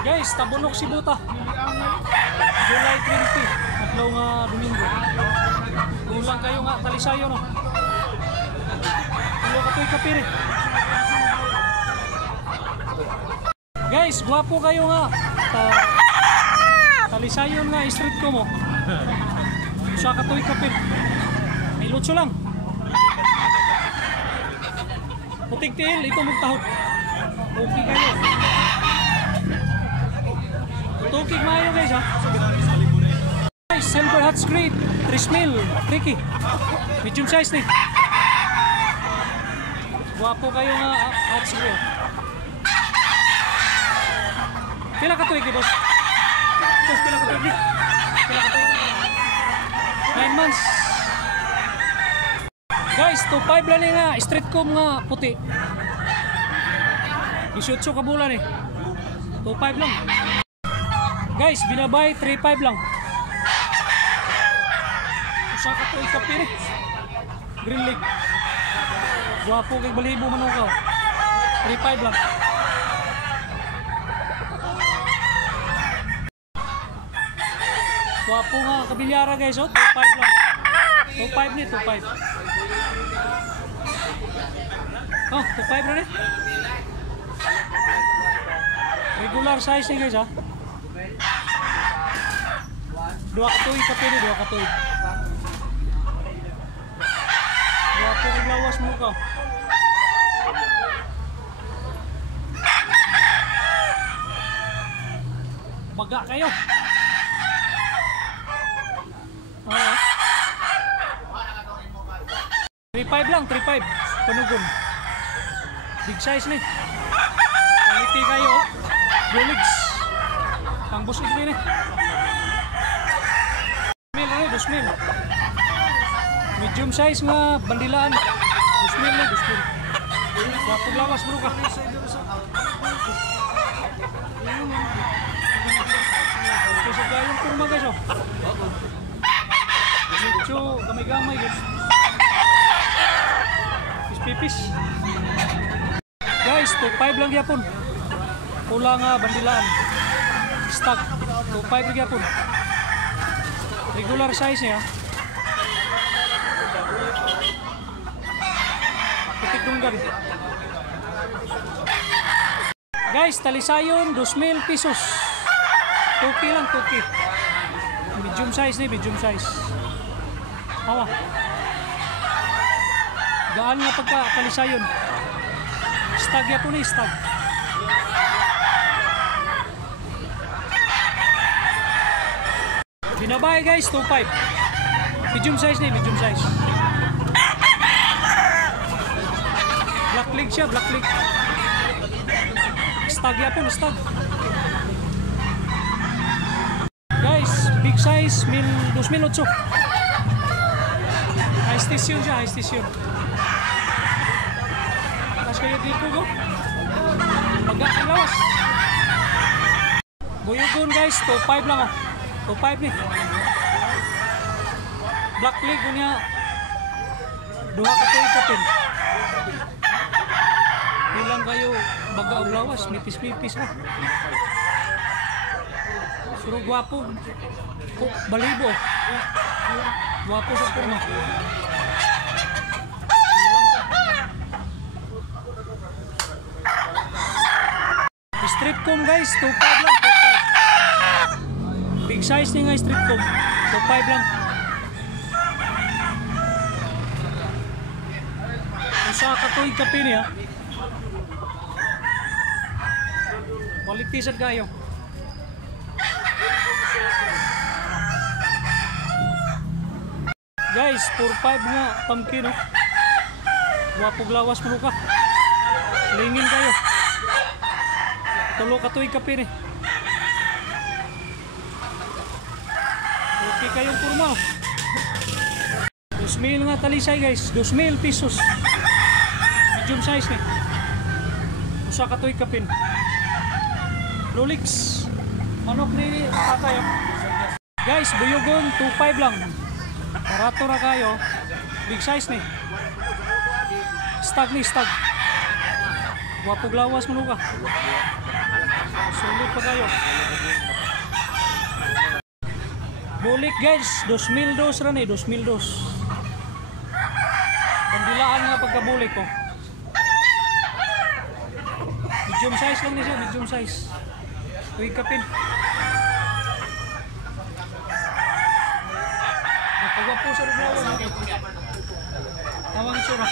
Guys, tabunok si Buta. July 20, adlaw nga Domingo. Kulang kayo nga talisayo no. Tulo ka to'y kapiri. Guys, gwapo kayo nga. Talisayon nga street ko mo. Sa ka to'y kapiri. May lutso lang. Puting tiil, ito magtahod. Okay kayo. Tukig maayo guys ha. Guys, Silver Hot Scrape, 3 mil, tricky. Medium size ni. Guwapo kayo nga hot scrape. Pila ka tuig boss? Boss, pila ka tuig ni? Pila ka tuig? 9 months. Guys, 2.5 lang nga, street comb nga puti. 18 ka bulan eh. 2.5 lang. Guys, binabay 3.5 lang. Usa ka to'y kapiri. Green Lake. Guwapo kay balibo manukaw. 3.5 lang. Guwapo nga kabilyara guys, oh. 2.5 lang. 2.5 ni, 2.5. Oh, 2.5 na rin. Regular size ni guys ha. Dua katoy kapili, dua katoy. Dua po lawas mo ka. Baga kayo. Oh. 3.5 lang, 3.5. Panugon. Big size ni. Quality kayo. Blue legs. Pang busog din eh. 2 mil. Medium size nga bandilaan. 2 mil. Wapog lawas bro ka. Kusog kayong kurma guys oh. Medyo gamay-gamay guys. Pipis. Guys, 2.5 lang yapon. Pula nga bandilaan. Stock. 2.5 lang yapon. Regular size niya. Putik dunggan. Guys, talisayon 2,000 pesos. Tuki lang, tuki. Medium size ni, medium size. Hawa. Gaan nga pagka talisayon. Stag ya po ni, stag. Binabay guys, 2.5. Medium size ni, medium size. Black leg siya, black leg. Stag ya po, stag. Guys, big size, 2,008. High station siya, high station. Tapos kayo dito go. Magkakang lawas. Buyugon guys, 2.5 lang oh. 2.5 ni. Black leg niya. Duha ka toy kapin. Bilang kayo baga og lawas, mipis-mipis ha. Pero guwapo. Balibo. Guwapo sa kurma. Strip comb guys, 2.5 lang, 2.5. Big size ni nga strip comb, 2.5 lang. Usa ka toy kapin niya. Quality sad kayo. Guys, 4.5 nga pumpkin no. Guwapog lawas mo ka. Lingin kayo. Tulo ka to'y kapin eh. Okay kayong kurma. 2,000 nga talisay guys. 2,000 pesos. Medium size eh. Usa ka to'y kapin. Rolex. Manok ni tatay. Guys, buyugon 2.5 lang. Barato na kayo. Big size ni. Stag ni, stag. Guwapog lawas mo ka. Sulit pa kayo. Bulik guys, 2,002 rin eh, 2,002. Bandilaan nga pagkabulik ko. Medium size lang niya siya, medium size. Tuwing kapin. Pagwapo sa ruglawan. Tawang itsura.